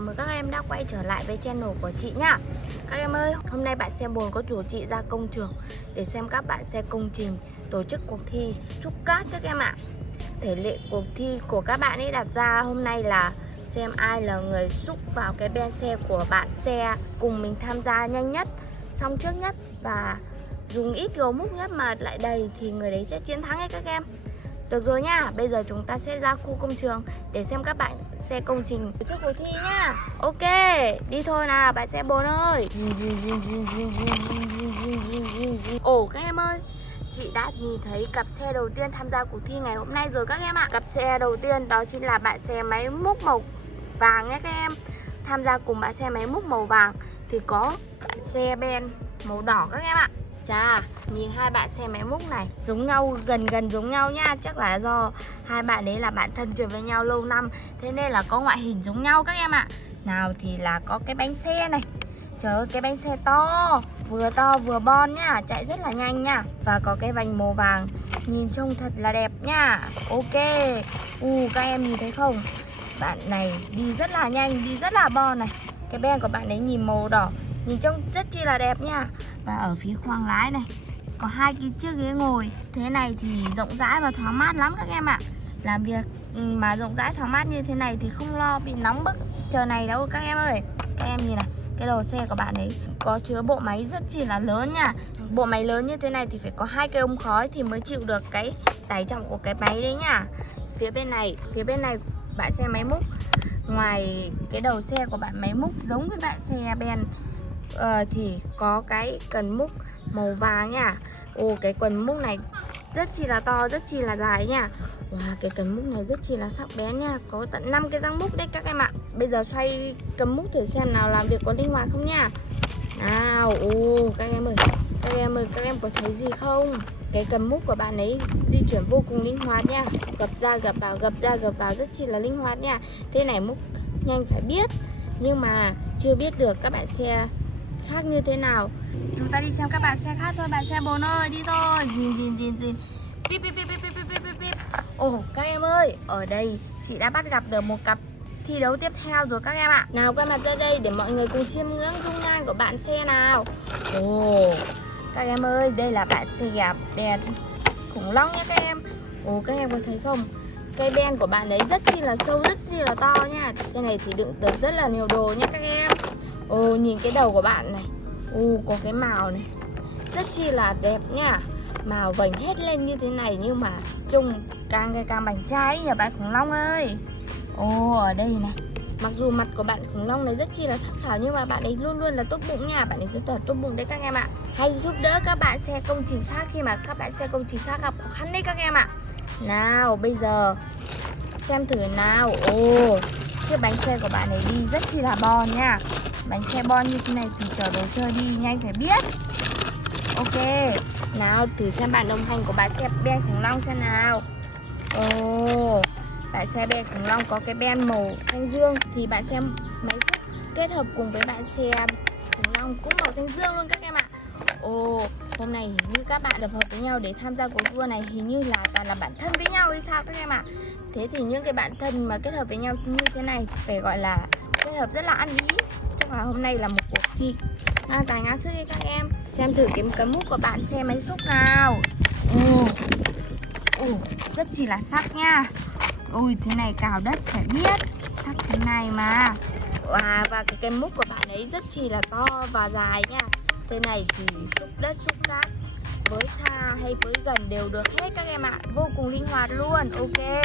chào mừng các em đã quay trở lại với channel của chị nhá. Các em ơi, hôm nay bạn xe bồn có rủ chị ra công trường để xem các bạn xe công trình tổ chức cuộc thi trúc cát các em ạ. Thể lệ cuộc thi của các bạn ấy đặt ra hôm nay là xem ai là người xúc vào cái ben xe của bạn xe cùng mình tham gia nhanh nhất, xong trước nhất và dùng ít gấu múc nhất mà lại đầy thì người đấy sẽ chiến thắng ấy các em. Được rồi nha, bây giờ chúng ta sẽ ra khu công trường để xem các bạn xe công trình tổ chức cuộc thi nhá. Ok, đi thôi nào bạn xe bồn ơi. Ồ các em ơi, chị đã nhìn thấy cặp xe đầu tiên tham gia cuộc thi ngày hôm nay rồi các em ạ. Cặp xe đầu tiên đó chính là bạn xe máy múc màu vàng nhé các em. Tham gia cùng bạn xe máy múc màu vàng thì có bạn xe ben màu đỏ các em ạ. Chà, nhìn hai bạn xe máy múc này giống nhau, gần giống nhau nha. Chắc là do hai bạn đấy là bạn thân chơi với nhau lâu năm, thế nên là có ngoại hình giống nhau các em ạ. Nào thì là có cái bánh xe này. Trời ơi, cái bánh xe to vừa bon nhá, chạy rất là nhanh nha. Và có cái vành màu vàng, nhìn trông thật là đẹp nha. Ok, các em nhìn thấy không? Bạn này đi rất là nhanh, đi rất là bon này. Cái ben của bạn ấy nhìn màu đỏ, nhìn trông rất chi là đẹp nha. Và ở phía khoang lái này có hai cái chiếc ghế ngồi. Thế này thì rộng rãi và thoáng mát lắm các em ạ. Làm việc mà rộng rãi thoáng mát như thế này thì không lo bị nóng bức trời này đâu các em ơi. Các em nhìn này, cái đầu xe của bạn ấy có chứa bộ máy rất chi là lớn nha. Bộ máy lớn như thế này thì phải có hai cái ống khói thì mới chịu được cái tải trọng của cái máy đấy nha. Phía bên này bạn xe máy múc, ngoài cái đầu xe của bạn máy múc giống với bạn xe ben thì có cái cần múc màu vàng nha. Cái cần múc này rất chi là to, rất chi là dài nha. Cái cần múc này rất chi là sắc bén nha. Có tận 5 cái răng múc đấy các em ạ. Bây giờ xoay cầm múc thử xem nào làm việc có linh hoạt không nha. Nào, các em có thấy gì không? Cái cầm múc của bạn ấy di chuyển vô cùng linh hoạt nha. Gập ra gập vào, gập ra gập vào rất chi là linh hoạt nha. Thế này múc nhanh phải biết, nhưng mà chưa biết được các bạn xe khác như thế nào. Chúng ta đi xem các bạn xe khác thôi. Bạn xe bồn ơi, đi thôi. Dìn. Pip. Các em ơi, ở đây chị đã bắt gặp được một cặp thi đấu tiếp theo rồi các em ạ. Nào quay mặt ra đây để mọi người cùng chiêm ngưỡng dung nhan của bạn xe nào. Các em ơi, đây là bạn xe ben khủng long nhé các em. Các em có thấy không? Cây ben của bạn ấy rất chi là sâu, rất chi là to nha. Cái này thì đựng được rất là nhiều đồ nhé các em. Nhìn cái đầu của bạn này. Có cái màu này rất chi là đẹp nha. Màu vành hết lên như thế này nhưng mà trông càng ngày càng bảnh trai nhỉ bạn khủng long ơi. Ở đây này, mặc dù mặt của bạn khủng long này rất chi là sắc sảo nhưng mà bạn ấy luôn luôn là tốt bụng nha. Bạn ấy rất là tốt bụng đấy các em ạ. Hay giúp đỡ các bạn xe công trình khác khi mà các bạn xe công trình khác gặp khó khăn đấy các em ạ. Nào bây giờ xem thử nào. Chiếc bánh xe của bạn ấy đi rất chi là bon nha. Bánh xe bon như thế này thì chở đồ chơi đi nhanh phải biết. Ok, nào thử xem bạn đồng hành của bạn xe ben khủng long xem nào. Bạn xe ben khủng long có cái ben màu xanh dương thì bạn xe máy xúc kết hợp cùng với bạn xe khủng long cũng màu xanh dương luôn các em ạ. Hôm nay hình như các bạn tập hợp với nhau để tham gia cuộc đua này hình như là toàn là bạn thân với nhau hay sao các em ạ. Thế thì những cái bạn thân mà kết hợp với nhau như thế này phải gọi là kết hợp rất là ăn ý. Chắc là hôm nay là một cuộc thi ngang tài ngang sức đi các em. Xem thử cái cấm múc của bạn xe máy xúc nào. Rất chỉ là sắc nha. Thế này cào đất phải biết. Sắc thế này mà. Và cái múc của bạn ấy rất chỉ là to và dài nha. Thế này thì xúc đất xúc cát với xa hay với gần đều được hết các em ạ. Vô cùng linh hoạt luôn. Ok.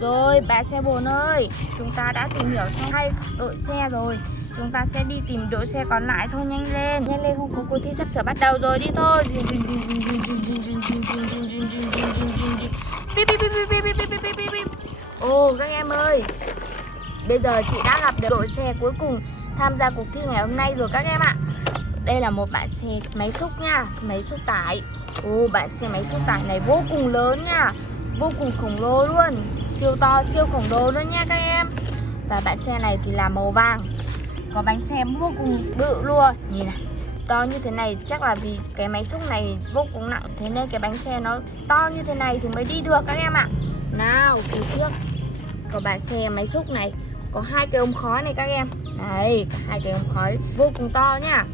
Rồi bạn xe bồn ơi, chúng ta đã tìm hiểu xong 2 đội xe rồi. Chúng ta sẽ đi tìm đội xe còn lại thôi, nhanh lên không có cuộc thi sắp sửa bắt đầu rồi, đi thôi. Các em ơi, bây giờ chị đã gặp được đội xe cuối cùng tham gia cuộc thi ngày hôm nay rồi các em ạ. Đây là một bạn xe máy xúc nha, máy xúc tải. Bạn xe máy xúc tải này vô cùng lớn nha, vô cùng khổng lồ luôn, siêu to siêu khổng lồ luôn nha các em. Và bạn xe này thì là màu vàng, có bánh xe vô cùng bự luôn. Nhìn này, to như thế này chắc là vì cái máy xúc này vô cùng nặng, thế nên cái bánh xe nó to như thế này thì mới đi được các em ạ. Nào, phía trước có bạn xe máy xúc này có hai cái ống khói này các em. Đấy, hai cái ống khói vô cùng to nhá.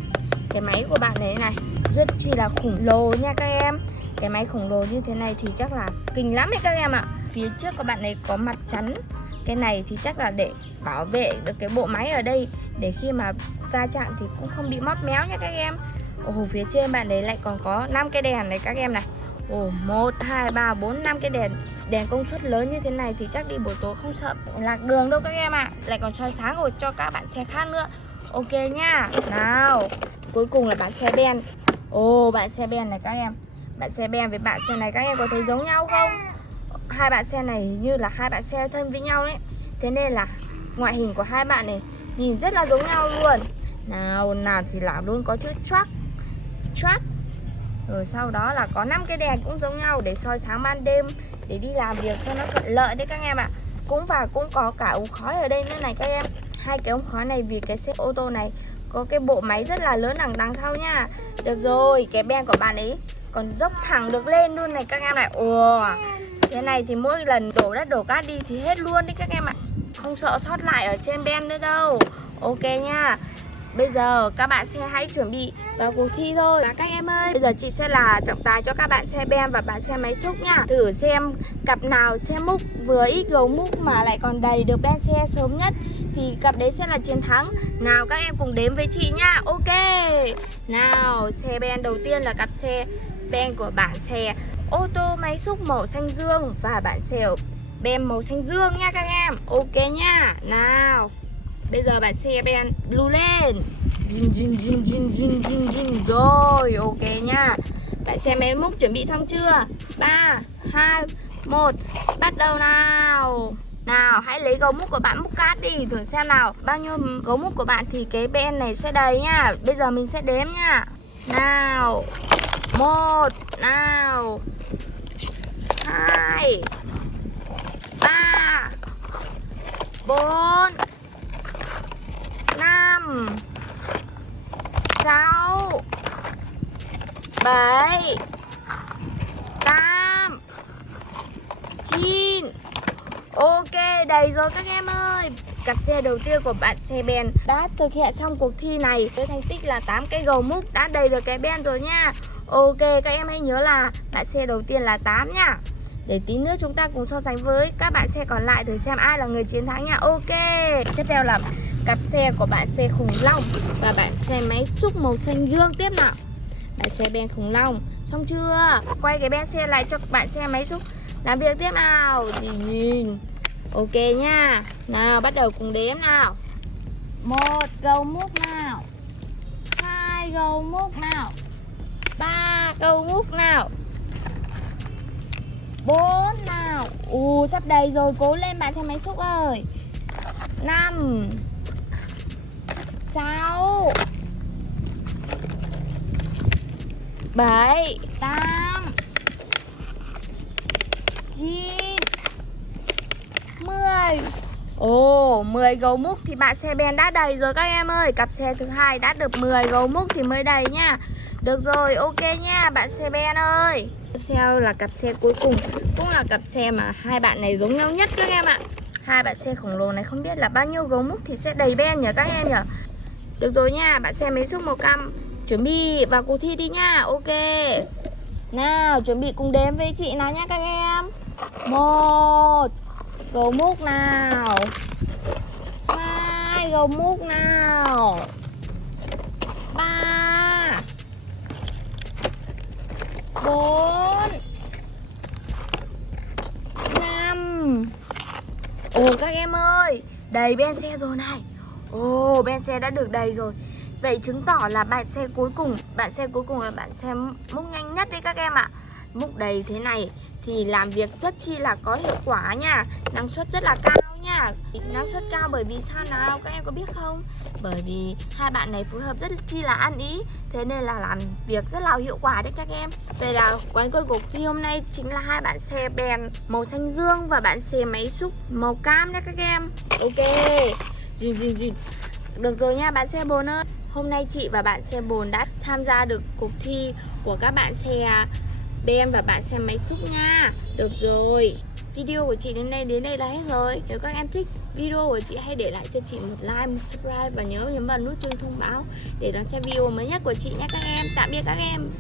Cái máy của bạn ấy này rất chi là khủng lồ nha các em. Cái máy khổng lồ như thế này thì chắc là kinh lắm đấy các em ạ. Phía trước các bạn ấy có mặt chắn. Cái này thì chắc là để bảo vệ được cái bộ máy ở đây, để khi mà va chạm thì cũng không bị móp méo nha các em. Ồ, phía trên bạn ấy lại còn có 5 cái đèn này các em này. Ồ, 1, 2, 3, 4, 5 cái đèn. Đèn công suất lớn như thế này thì chắc đi buổi tối không sợ lạc đường đâu các em ạ. Lại còn soi sáng rồi cho các bạn xe khác nữa. Ok nha. Nào, cuối cùng là bạn xe Ben. Ồ, bạn xe Ben này các em. Bạn xe Ben với bạn xe này các em có thấy giống nhau không? Hai bạn xe này hình như là hai bạn xe thân với nhau đấy. Thế nên là ngoại hình của hai bạn này nhìn rất là giống nhau luôn. Nào thì là luôn có chữ truck. Rồi sau đó là có 5 cái đèn cũng giống nhau để soi sáng ban đêm, để đi làm việc cho nó thuận lợi đấy các em ạ. Cũng có cả ống khói ở đây nữa này các em. Hai cái ống khói này vì cái xe ô tô này có cái bộ máy rất là lớn đằng sau nha. Được rồi, cái Ben của bạn ấy còn dốc thẳng được lên luôn này các em này. Ồ, thế này thì mỗi lần đổ đất đổ cát đi thì hết luôn đi các em ạ. Không sợ sót lại ở trên Ben nữa đâu. Ok nha. Bây giờ các bạn sẽ hãy chuẩn bị vào cuộc thi thôi. Và các em ơi, bây giờ chị sẽ là trọng tài cho các bạn xe Ben và bạn xe máy xúc nha. Thử xem cặp nào xe múc vừa ít gấu múc mà lại còn đầy được Ben xe sớm nhất thì cặp đấy sẽ là chiến thắng. Nào các em cùng đếm với chị nha. Ok. Nào, xe Ben đầu tiên là cặp xe Ben của bạn xe ô tô máy xúc màu xanh dương và bạn xe Ben màu xanh dương nha các em. Ok nha. Nào, bây giờ bạn xe Ben blue lên. Rồi, ok nha. Bạn xe máy múc chuẩn bị xong chưa? 3, 2, 1, bắt đầu nào. Nào, hãy lấy gấu múc của bạn múc cát đi. Thử xem nào, bao nhiêu gấu múc của bạn thì cái Ben này sẽ đầy nha. Bây giờ mình sẽ đếm nha. Nào, 1, nào, 2, 3, 4, 5, 6, 7, 8, 9. Ok, đầy rồi các em ơi. Cặp xe đầu tiên của bạn xe Ben đã thực hiện xong cuộc thi này với thành tích là 8 cái gầu múc đã đầy được cái Ben rồi nha. Ok, các em hãy nhớ là bạn xe đầu tiên là 8 nha. Để tí nữa chúng ta cùng so sánh với các bạn xe còn lại thử xem ai là người chiến thắng nha. Ok, tiếp theo là cặp xe của bạn xe khủng long và bạn xe máy xúc màu xanh dương tiếp nào. Bạn xe Ben khủng long xong chưa? Quay cái Ben xe lại cho bạn xe máy xúc làm việc tiếp nào. Nhìn. Ok nha. Nào, bắt đầu cùng đếm nào. 1 gầu múc nào, 2 gầu múc nào, 3 gầu múc nào, 4 nào. Sắp đầy rồi, cố lên bạn xe máy xúc ơi. 5, 6, 7, 8, 9, 10. 10 gấu múc thì bạn xe Ben đã đầy rồi các em ơi. Cặp xe thứ hai đã được 10 gấu múc thì mới đầy nha. Được rồi, ok nha bạn xe Ben ơi. Tiếp theo là cặp xe cuối cùng, cũng là cặp xe mà hai bạn này giống nhau nhất các em ạ. Hai bạn xe khổng lồ này không biết là bao nhiêu gấu múc thì sẽ đầy Ben nhỉ các em nhỉ. Được rồi nha, bạn xe máy xúc màu cam chuẩn bị vào cuộc thi đi nha. Ok. Nào, chuẩn bị cùng đếm với chị nào nha các em. 1 gấu múc nào, 2 gấu múc nào, 3, 4, 5. Các em ơi, đầy Ben xe rồi này. Ben xe đã được đầy rồi. Vậy chứng tỏ là bạn xe cuối cùng là bạn xe múc nhanh nhất đấy các em ạ. Múc đầy thế này thì làm việc rất chi là có hiệu quả nha. Năng suất rất là cao nha. Năng suất cao bởi vì sao nào các em có biết không? Bởi vì hai bạn này phối hợp rất chi là ăn ý, thế nên là làm việc rất là hiệu quả đấy các em. Vậy là quán quân cuộc thi hôm nay chính là hai bạn xe Ben màu xanh dương và bạn xe máy xúc màu cam đấy các em. Ok. Được rồi nha bạn xe bồn ơi. Hôm nay chị và bạn xe bồn đã tham gia được cuộc thi của các bạn xe Ben và bạn xe máy xúc nha. Được rồi. Video của chị đến đây là hết rồi. Nếu các em thích video của chị, hãy để lại cho chị một like, một subscribe và nhớ nhấn vào nút chuông thông báo để đón xem video mới nhất của chị nhé các em. Tạm biệt các em.